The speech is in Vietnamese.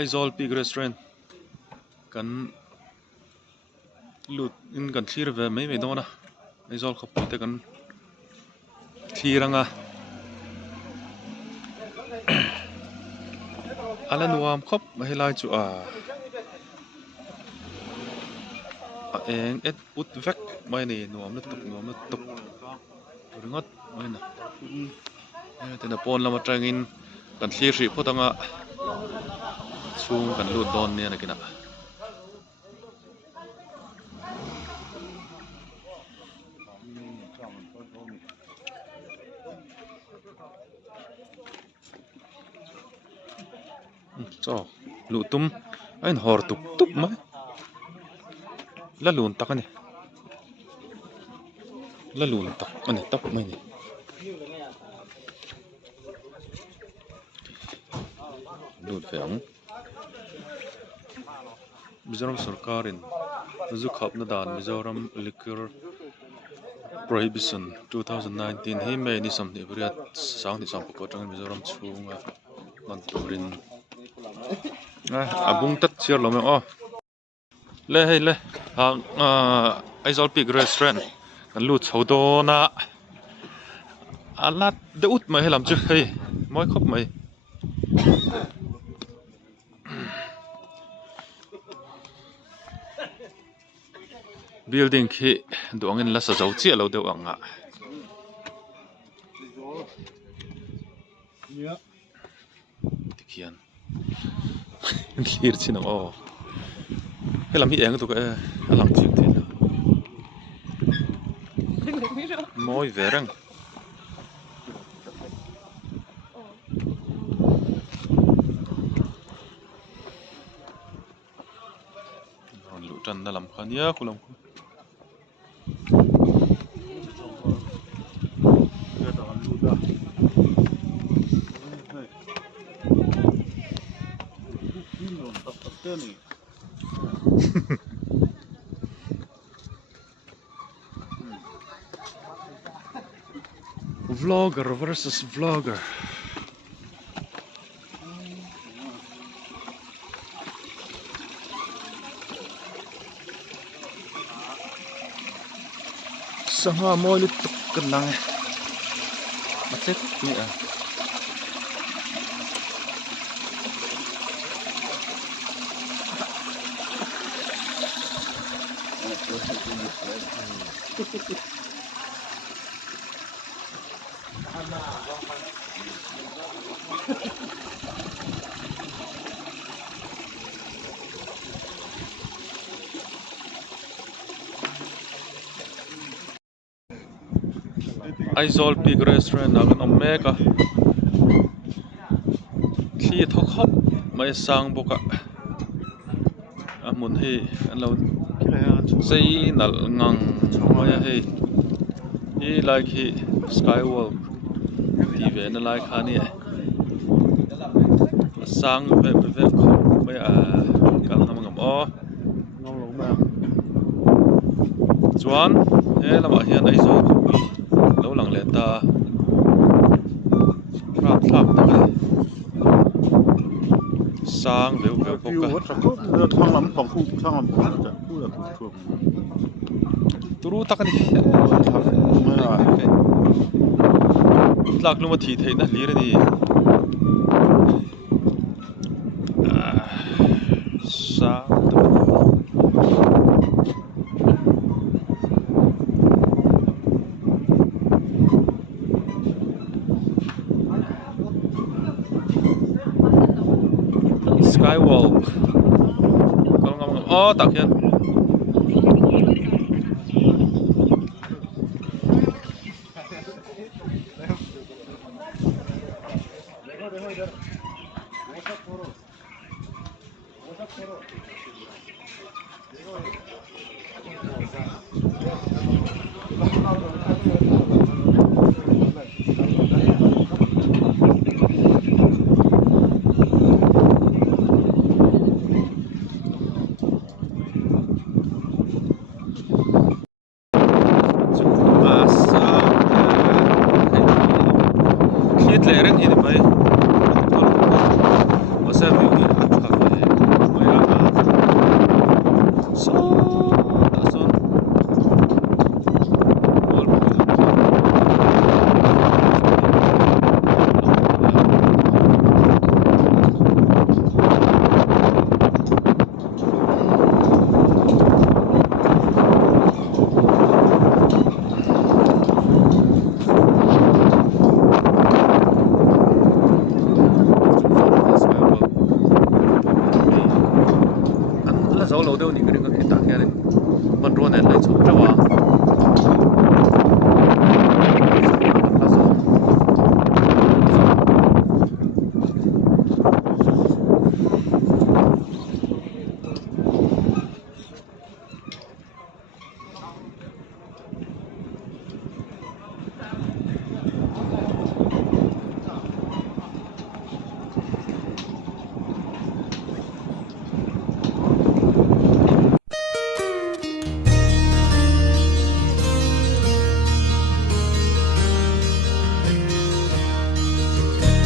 Aizawl Peak Restaurant kan lut in kan thlir ve mai dona Aizawl khapui te kan thliranga ala nuam khop helai chu a eng et put vek mai ni nuam na tuk ringot mai na tena pon lama tangin kan thlir ri photanga chung kan lut don ne na kina cho lutum ain hor tup mai la lun tak ani la lun tak ani tak mai ni lut feang Mizoram Sarkarin zu khapna dan Mizoram Liquor Prohibition 2019 he mai ni samni buriat sang ni sam ko tang Mizoram chunga man turin abung tat chiar lo me o le hey le hang Aizawl Peak Restaurant kan lut chodona alat de ut mai helam chu hey moi khop mai building khi duangin la sa zau chi lo deu anga tikhian clear chinam o helam hi eng tu ka alang ching the moi verang non lu tan dalam khania kulam Vlogger versus vlogger. Sanga moi lut kan lang. Macet ni ah. Aizawl Peak Restaurant agan omeka thi thok hop mai sang boka amun hi anlo sei nal ngang chomaya hi like hi Skywalk TV na like hani sang ve mai kal ham ngam o chuan he lama hian Aizawl lo lang le ta rap thap ta sang veu boka thang lam thong khu thang lam cha khu là khu chuột turu takani tlak luma thi thei na lir ni sa Skywalk kalau ngomong oh tak ya Lereng ini bay, masa view ini sum chawa